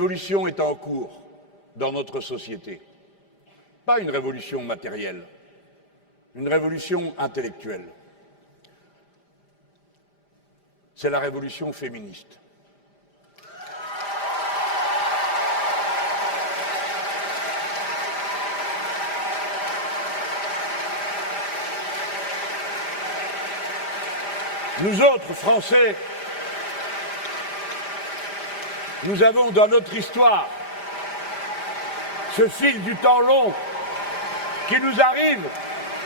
révolution est en cours dans notre société. Pas une révolution matérielle, une révolution intellectuelle. C'est la révolution féministe. Nous autres, Français, nous avons dans notre histoire ce fil du temps long qui nous arrive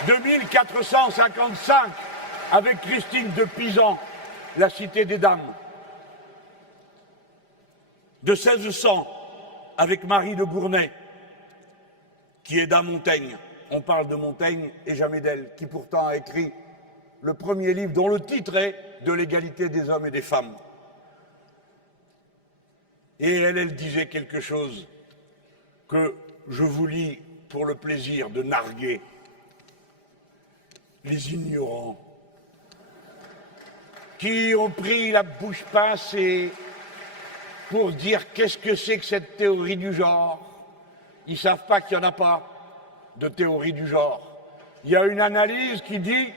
de 1455 avec Christine de Pisan, la Cité des Dames, de 1600 avec Marie de Gournay, qui est d'un Montaigne. On parle de Montaigne et jamais d'elle, qui pourtant a écrit le premier livre dont le titre est « De l'égalité des hommes et des femmes ». Et elle disait quelque chose que je vous lis pour le plaisir de narguer. Les ignorants qui ont pris la bouche pincée pour dire qu'est-ce que c'est que cette théorie du genre. Ils ne savent pas qu'il n'y en a pas de théorie du genre. Il y a une analyse qui dit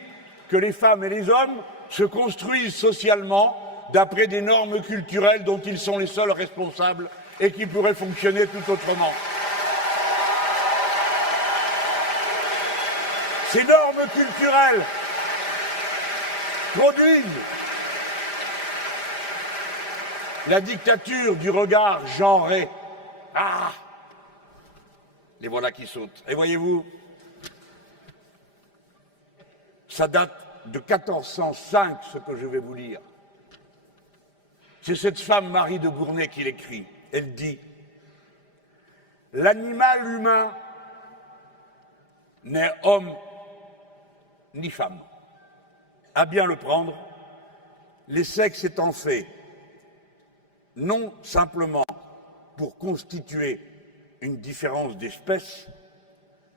que les femmes et les hommes se construisent socialement d'après des normes culturelles dont ils sont les seuls responsables et qui pourraient fonctionner tout autrement. Ces normes culturelles produisent la dictature du regard genré. Ah! Les voilà qui sautent. Et voyez-vous, ça date de 1405, ce que je vais vous lire. C'est cette femme, Marie de Gournay, qui l'écrit. Elle dit « L'animal humain n'est homme ni femme. À bien le prendre, les sexes étant faits, non simplement pour constituer une différence d'espèce,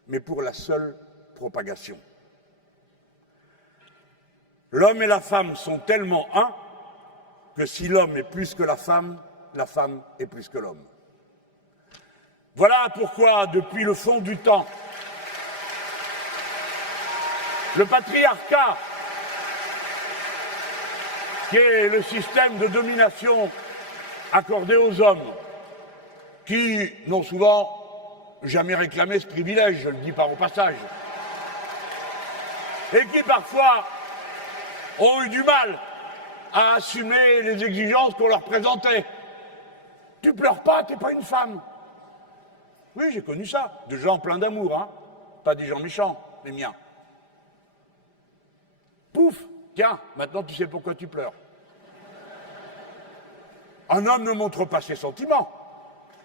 mais pour la seule propagation. L'homme et la femme sont tellement un que si l'homme est plus que la femme est plus que l'homme. Voilà pourquoi, depuis le fond du temps, le patriarcat, qui est le système de domination accordé aux hommes, qui n'ont souvent jamais réclamé ce privilège, je le dis par au passage, et qui parfois ont eu du mal à assumer les exigences qu'on leur présentait. Tu pleures pas, t'es pas une femme. Oui, j'ai connu ça, de gens pleins d'amour, hein, pas des gens méchants, les miens. Pouf, tiens, maintenant tu sais pourquoi tu pleures. Un homme ne montre pas ses sentiments,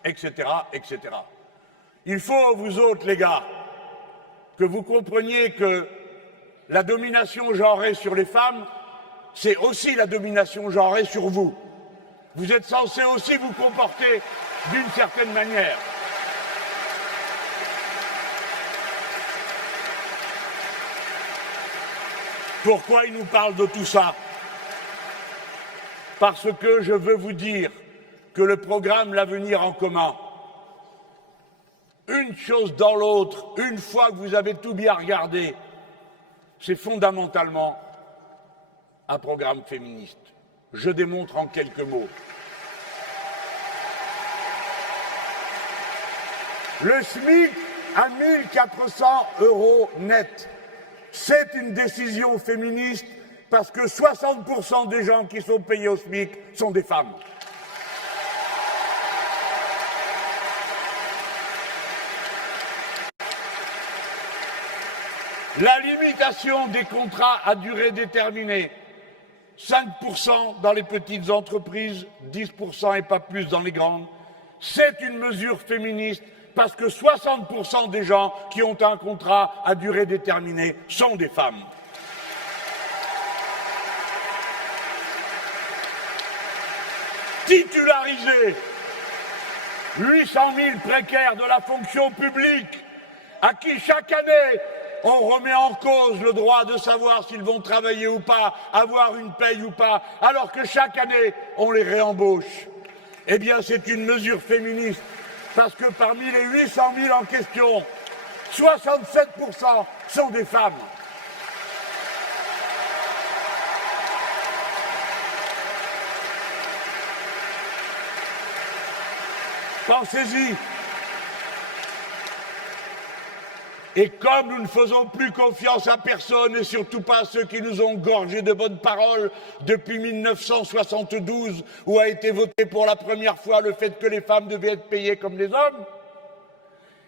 etc., etc. Il faut, vous autres, les gars, que vous compreniez que la domination genrée sur les femmes, c'est aussi la domination genrée sur vous. Vous êtes censés aussi vous comporter d'une certaine manière. Pourquoi il nous parle de tout ça? Parce que je veux vous dire que le programme L'Avenir en commun, une chose dans l'autre, une fois que vous avez tout bien regardé, c'est fondamentalement un programme féministe. Je démontre en quelques mots. Le SMIC à 1 400 € net. C'est une décision féministe parce que 60% des gens qui sont payés au SMIC sont des femmes. La limitation des contrats à durée déterminée, 5% dans les petites entreprises, 10% et pas plus dans les grandes, c'est une mesure féministe parce que 60% des gens qui ont un contrat à durée déterminée sont des femmes. Titulariser 800 000 précaires de la fonction publique à qui chaque année on remet en cause le droit de savoir s'ils vont travailler ou pas, avoir une paye ou pas, alors que chaque année on les réembauche. Eh bien, c'est une mesure féministe, parce que parmi les 800 000 en question, 67% sont des femmes. Pensez-y. Et comme nous ne faisons plus confiance à personne, et surtout pas à ceux qui nous ont gorgés de bonnes paroles depuis 1972, où a été voté pour la première fois le fait que les femmes devaient être payées comme les hommes,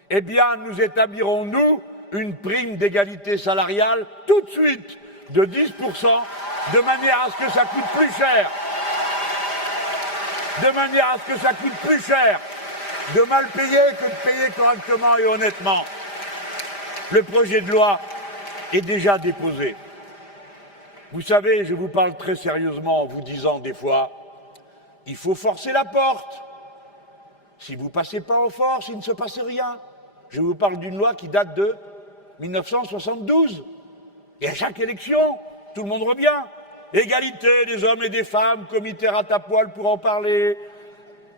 eh bien, nous établirons, nous, une prime d'égalité salariale tout de suite de 10%, de manière à ce que ça coûte plus cher. De manière à ce que ça coûte plus cher de mal payer que de payer correctement et honnêtement. Le projet de loi est déjà déposé. Vous savez, je vous parle très sérieusement en vous disant des fois, il faut forcer la porte. Si vous ne passez pas en force, il ne se passe rien. Je vous parle d'une loi qui date de 1972. Et à chaque élection, tout le monde revient. Égalité des hommes et des femmes, comité ratapoil pour en parler,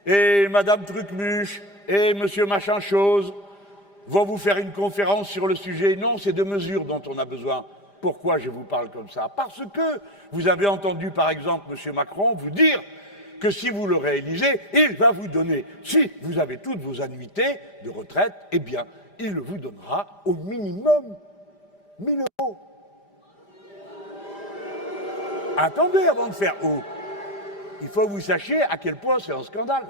et Madame Trucmuche, et Monsieur Machin-Chose vont vous faire une conférence sur le sujet. Non, c'est de mesures dont on a besoin. Pourquoi je vous parle comme ça? Parce que vous avez entendu, par exemple, M. Macron vous dire que si vous le réalisez, il va vous donner, si vous avez toutes vos annuités de retraite, eh bien, il vous donnera au minimum 1 000 €. Attendez avant de faire haut. Il faut que vous sachiez à quel point c'est un scandale.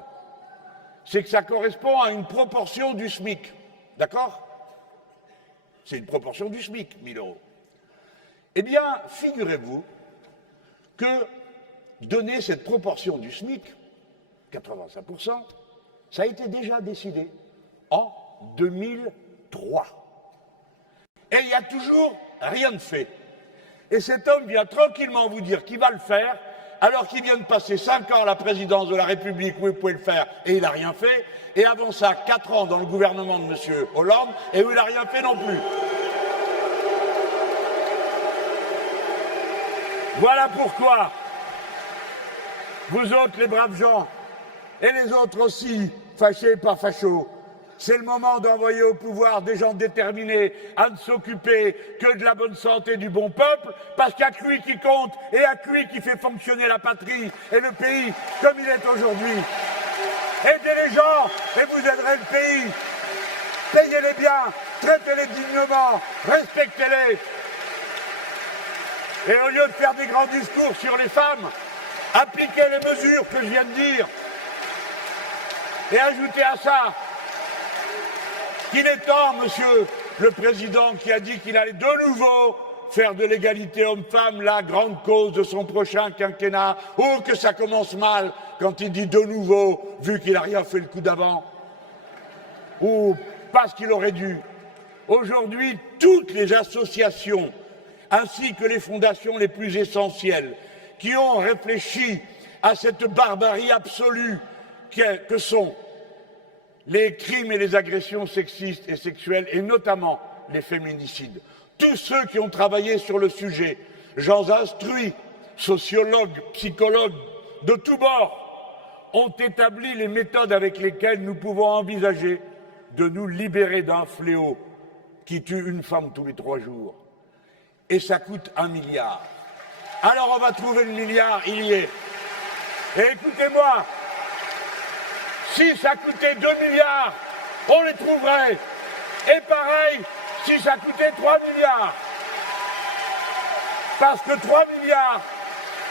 C'est que ça correspond à une proportion du SMIC. D'accord? C'est une proportion du SMIC, 1 000 €. Eh bien, figurez-vous que donner cette proportion du SMIC, 85%, ça a été déjà décidé en 2003. Et il n'y a toujours rien de fait. Et cet homme vient tranquillement vous dire qu'il va le faire, alors qu'il vient de passer 5 ans à la présidence de la République où il pouvait le faire et il n'a rien fait, et avant ça 4 ans dans le gouvernement de M. Hollande et où il n'a rien fait non plus. Voilà pourquoi vous autres les braves gens, et les autres aussi, fâchés pas fachos, c'est le moment d'envoyer au pouvoir des gens déterminés à ne s'occuper que de la bonne santé du bon peuple, parce qu'il n'y a que lui qui compte et il n'y a que lui qui fait fonctionner la patrie et le pays comme il est aujourd'hui. Aidez les gens et vous aiderez le pays. Payez-les bien, traitez-les dignement, respectez-les. Et au lieu de faire des grands discours sur les femmes, appliquez les mesures que je viens de dire. Et ajoutez à ça qu'il est temps, monsieur le président, qui a dit qu'il allait de nouveau faire de l'égalité homme-femme la grande cause de son prochain quinquennat. Oh, que ça commence mal quand il dit de nouveau, vu qu'il n'a rien fait le coup d'avant. Ou parce qu'il aurait dû. Aujourd'hui, toutes les associations, ainsi que les fondations les plus essentielles, qui ont réfléchi à cette barbarie absolue que sont les crimes et les agressions sexistes et sexuelles, et notamment les féminicides. Tous ceux qui ont travaillé sur le sujet, gens instruits, sociologues, psychologues, de tous bords, ont établi les méthodes avec lesquelles nous pouvons envisager de nous libérer d'un fléau qui tue une femme tous les 3 jours. Et ça coûte 1 milliard. Alors on va trouver le milliard, il y est. Et écoutez-moi, si ça coûtait 2 milliards, on les trouverait. Et pareil, si ça coûtait 3 milliards. Parce que 3 milliards,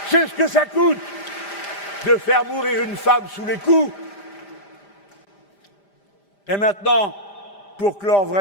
c'est ce que ça coûte de faire mourir une femme sous les coups. Et maintenant, pour clore vraiment